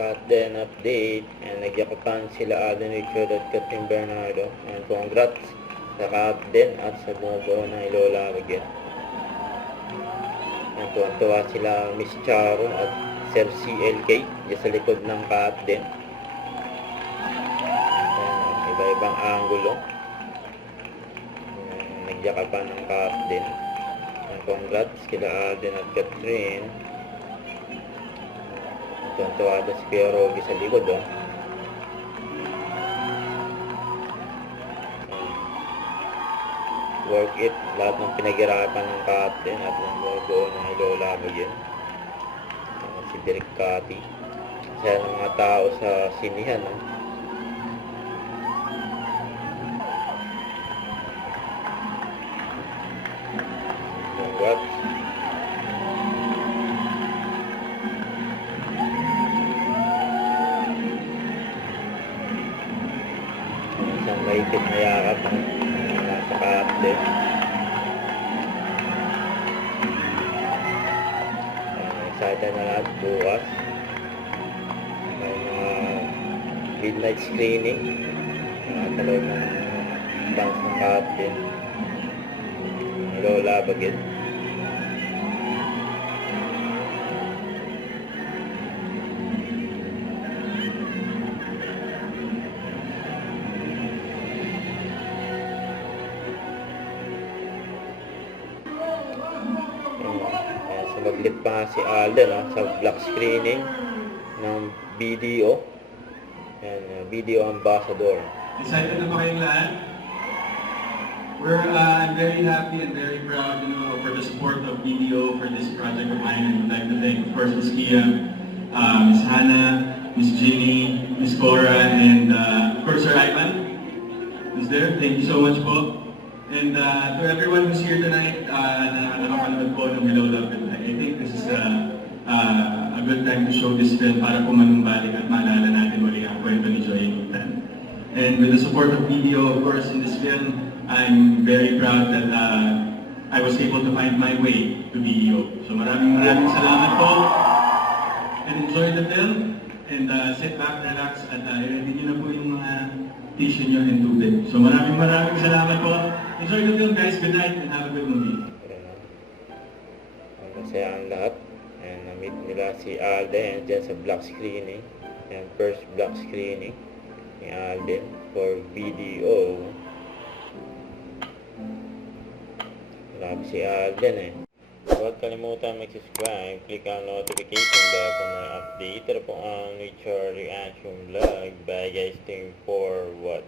Cut din update. And nagyakapan sila Alden Richard at Catherine Bernardo. And congrats sa Cut din at sa bumubuo ng Lola Baget. And tuwa sila Miss Charo at Sir CLK dyan sa likod ng Cut din. Iba-ibang angulo. Nagyakapan ng Cut din. And congrats kila Alden at Catherine. Tuwa si Kuya Roby sa likod, oh. Work it, lahat ng pinaghirapan ng Captain at ng buo ng Lola Bagin. Si Derek Cati. Isa ng mga tao sa sinihan, oh. Congrats. Isang mahigpit na yakap ng nasa Captain. Excited na lahat bukas. May mga midnight screening. Nakatalaw ng fans ng Captain. Lola Bagit. Maglit pa si Alden, sa black screening ng BDO. Yan, BDO Ambassador. Excited na ba kayong lahat? I'm very happy and very proud, for the support of BDO for this project of mine. And I'd like to thank, of course, Ms. Kia, Ms. Hannah, Ms. Ginny, Ms. Cora, and of course, Sir Ivan. Is there? Thank you so much po. And to everyone who's here tonight, na nakapanood po ng Hello Love It, I think this is a good time to show this film para po manumbalik at maalala natin muli ang kwento ni Joy Nutan. And with the support of BDO, of course, in this film, I'm very proud that I was able to find my way to BDO. So maraming salamat po. And enjoy the film. And sit back, relax, at i-ready nyo na po yung mga tissue nyo and tubig. So maraming salamat po. Enjoy the film, guys. Good night and have a good movie. Masaya ang lahat. And na-meet nila si Alden dyan sa black screening. And first black screening ni Alden for BDO. Grabe si Alden, eh. Huwag kalimutan mag-subscribe, click ang notification bell para may update. Ito po ang Richard Reaction Vlog. Bye guys, thank you for what?